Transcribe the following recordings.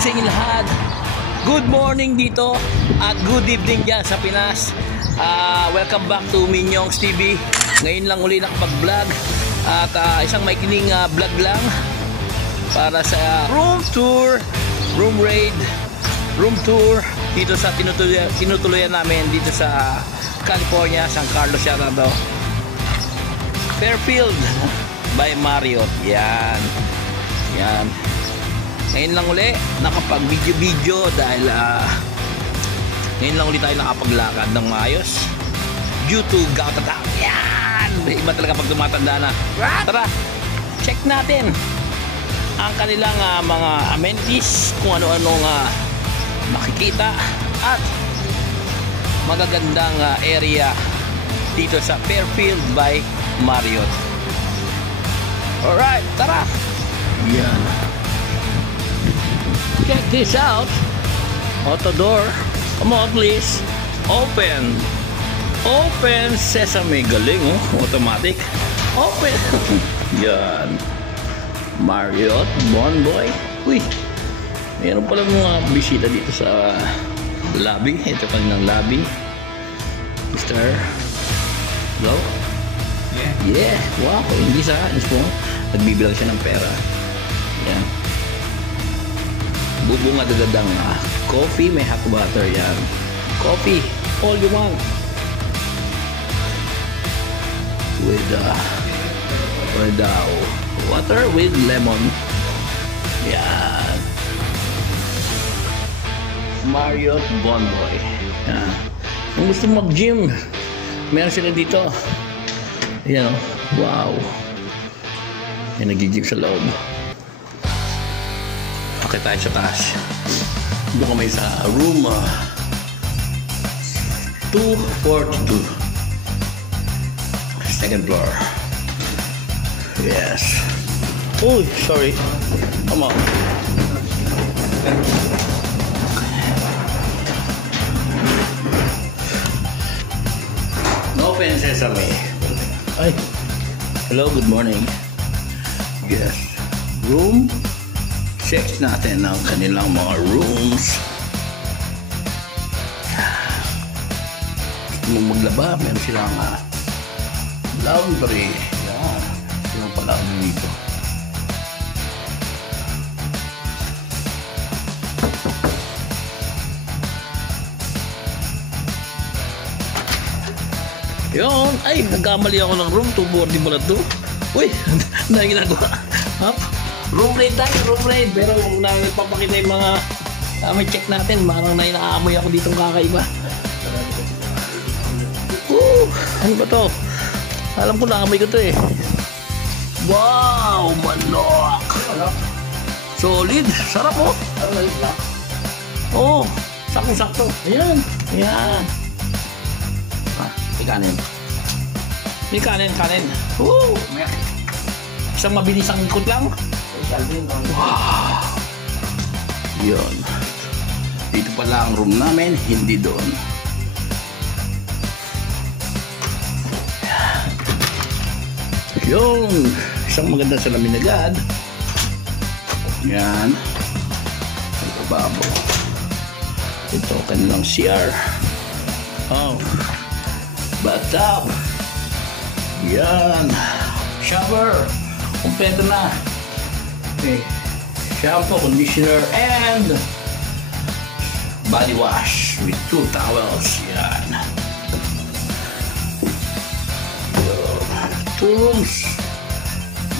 sa inyo lahat. Good morning dito at good evening dyan sa Pinas. Welcome back to Minyong's TV. Ngayon lang uli nakapag-vlog at isang maikining vlog lang para sa room tour, room raid, room tour dito sa tinutuluyan namin dito sa California, San Carlos Sierra, Fairfield by Marriott. Yan. Ngayon lang uli nakapag video dahil ngayon lang uli tayo nakapaglakad ng maayos due to gout attack. Yan, iba talaga pag tumatanda na. Tara, check natin ang kanilang mga amenities, kung ano-anong makikita at magagandang area dito sa Fairfield by Marriott. Alright, tara. Yan. Check this out. Auto door. Come on please. Open. Open sesame. Galing oh. Automatic. Open. Yan. Marriott Bonvoy. Uy. Meron pala mga bisita dito sa lobby. Ito kanilang lobby. Mr. Hello? Yeah. Wow. Hindi sa anis mo. Nagbibilang siya ng pera. Yan. Bubunga dagadang coffee, may hot water. Yan. Coffee. All you want. With water with lemon. Yan. Marriott Bonvoy. Yan. Kung gusto mag-gym, meron sila dito. Yan o. Wow. Yan, nag-gym sa loob. Akit tayo sa taas. Doon kami sa room 242. Second floor. Yes. Oh, sorry. Come on. Open sesame. Ay. Hello, good morning. Yes. Room. Check natin ang kanilang mga rooms. Gusto mong maglaba, meron silang laundry. Yan. Yung pala dito. Yun. Ay, nagkamali ako ng room. 240 pala ito. Uy, na ginagawa. Hop. Room raid tayo, room raid. Pero nagpapakita yung mga may check natin. Marang na inaamoy ako ditong kakaiba. Ano ba to? Alam ko naamoy ko to eh. Wow, manok. Solid, sarap oh. Oh, sakto-sakto. Ayan, ayan. May kanin. May kanin. Isang mabilisang ikot lang. Wow. Yun. Dito pala ang room namin, hindi doon. Yun. Isang magandang salamin agad. Yan. Ito babo. Ito kanilang CR. Oh. Bathtub. Yan. Shower. Kompleto na. Okay. Shampoo, conditioner, and body wash with 2 towels. Yan. Tools.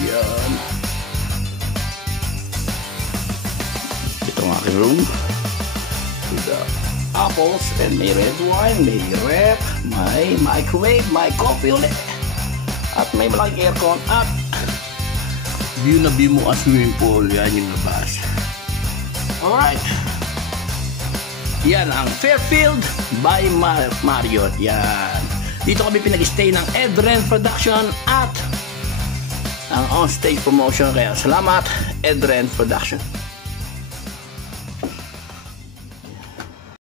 Yan. Ito ang aking room. With the apples and may red wine, may rep, may microwave, may coffee ulit. At may malaking aircon at view na view mo ang swimming pool. Yan yung labas. Alright. Yan ang Fairfield by Marriott. Yan. Dito kami pinag-stay ng Edren Production at ang on-stage promotion. Kaya salamat Edren Production.